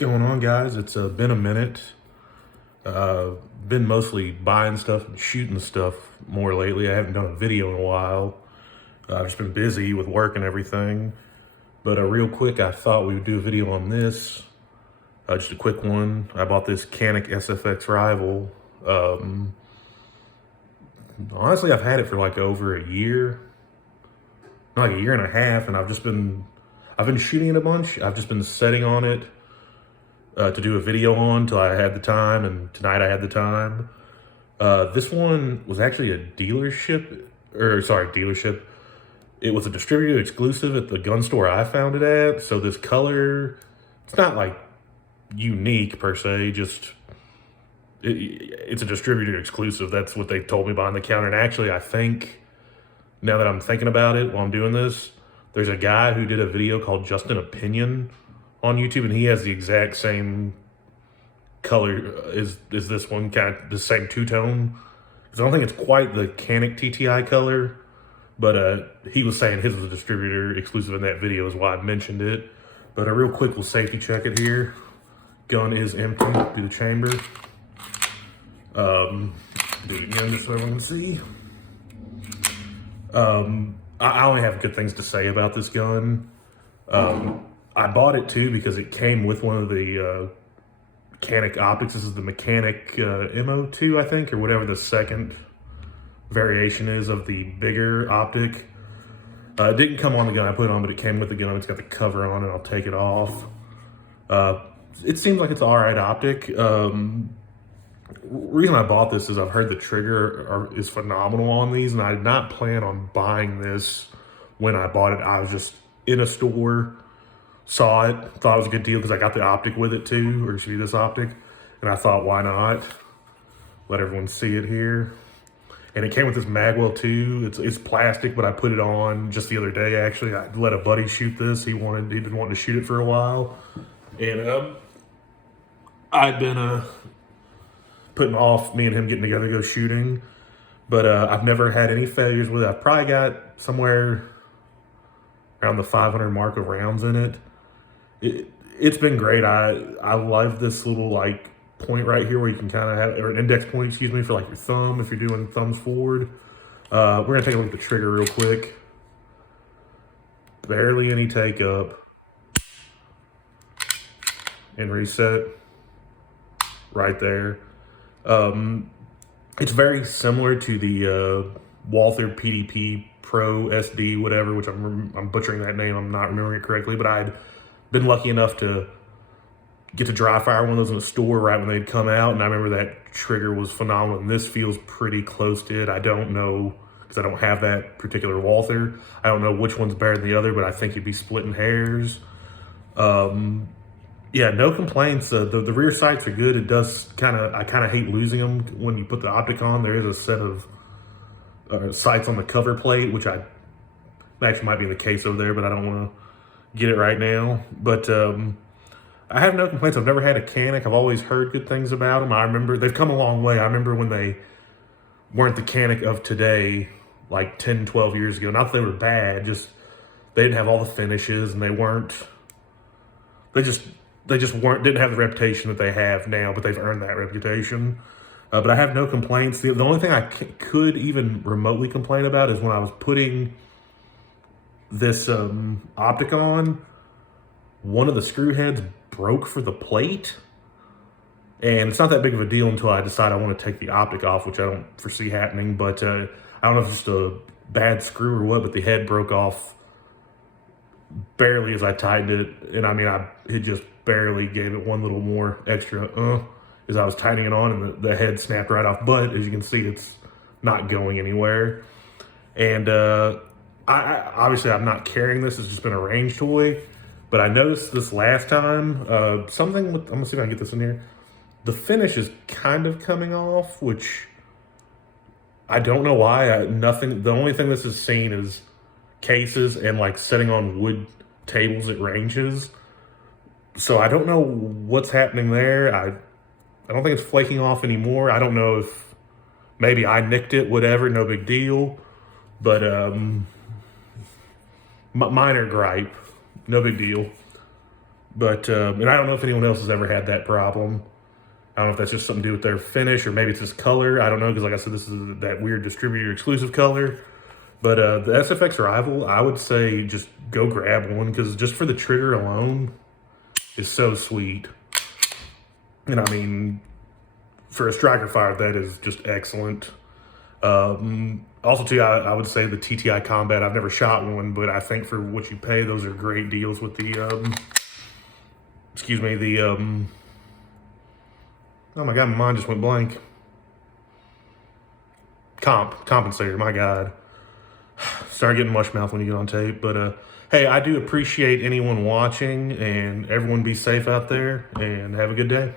going on, guys? It's been a minute. Been mostly buying stuff and shooting stuff more lately. I haven't done a video in a while. I've just been busy with work and everything. But real quick, I thought we would do a video on this. Just a quick one. I bought this Canik SFX Rival. Honestly, I've had it for like over a year, like a year and a half, and I've been shooting it a bunch. I've just been setting on it to do a video on till I had the time, and tonight I had the time. This one was actually a dealership. It was a distributor exclusive at the gun store I found it at. So this color, it's not like unique per se, just it's a distributor exclusive. That's what they told me behind the counter. And actually, I think, now that I'm thinking about it while I'm doing this, there's a guy who did a video called Just an Opinion on YouTube, and he has the exact same color as this one, kind of the same two-tone. I don't think it's quite the Canik TTI color, but he was saying his was a distributor exclusive in that video, is why I mentioned it. But real quick, we'll safety check it here. Gun is empty through the chamber. Do it again just so everyone can see. I only have good things to say about this gun. I bought it too because it came with one of the Canik optics. This is the Mechanic MO2, I think, or whatever the second variation is of the bigger optic. It didn't come on the gun I put it on, but it came with the gun. It's got the cover on it. I'll take it off. It seems like it's all right optic. Reason I bought this is I've heard the trigger is phenomenal on these, and I did not plan on buying this when I bought it. I was just in a store, saw it, thought it was a good deal because I got the optic with it too, or excuse me, this optic, and I thought, why not? Let everyone see it here. And it came with this magwell too. It's plastic, but I put it on just the other day. Actually, I let a buddy shoot this. He'd been wanting to shoot it for a while, and I'd been putting off me and him getting together to go shooting, but I've never had any failures with it. I've probably got somewhere around the 500 mark of rounds in it. It's been great. I love this little like point right here where you can kind of have, or an index point, excuse me, for like your thumb if you're doing thumbs forward. We're gonna take a look at the trigger real quick. Barely any take up. And reset right there. It's very similar to the Walther PDP Pro SD, whatever, which I'm butchering that name. I'm not remembering it correctly, but I'd been lucky enough to get to dry fire one of those in the store right when they'd come out, and I remember that trigger was phenomenal, and this feels pretty close to it. I don't know, because I don't have that particular Walther. I don't know which one's better than the other, but I think you'd be splitting hairs. Yeah, no complaints. The rear sights are good. It does I kind of hate losing them when you put the optic on. There is a set of sights on the cover plate, which actually might be in the case over there, but I don't want to get it right now. But I have no complaints. I've never had a Canik. I've always heard good things about them. I remember they've come a long way. I remember when they weren't the Canik of today, like 10, 12 years ago. Not that they were bad, just they didn't have all the finishes, and didn't have the reputation that they have now, but they've earned that reputation. But I have no complaints. The only thing I could even remotely complain about is when I was putting this optic on, one of the screw heads broke for the plate. And it's not that big of a deal until I decide I want to take the optic off, which I don't foresee happening. But I don't know if it's just a bad screw or what, but the head broke off barely as I tightened it. And I mean, it just barely gave it one little more extra as I was tightening it on, and the head snapped right off. But as you can see, it's not going anywhere. And obviously I'm not carrying this. It's just been a range toy. But I noticed this last time, I'm gonna see if I can get this in here. The finish is kind of coming off, which I don't know why. The only thing this is seen is cases and like setting on wood tables at ranges. So I don't know what's happening there. I don't think it's flaking off anymore. I don't know if maybe I nicked it, whatever, no big deal. But minor gripe, no big deal. But, and I don't know if anyone else has ever had that problem. I don't know if that's just something to do with their finish or maybe it's just color. I don't know, because like I said, this is that weird distributor exclusive color. But the SFX Rival, I would say just go grab one, because just for the trigger alone is so sweet. And I mean, for a striker fire, that is just excellent. Also, too, I would say the TTI Combat. I've never shot one, but I think for what you pay, those are great deals with the, excuse me, the, oh my God, my mind just went blank. Compensator, my God. Start getting mush mouth when you get on tape. But, hey, I do appreciate anyone watching, and everyone be safe out there, and have a good day.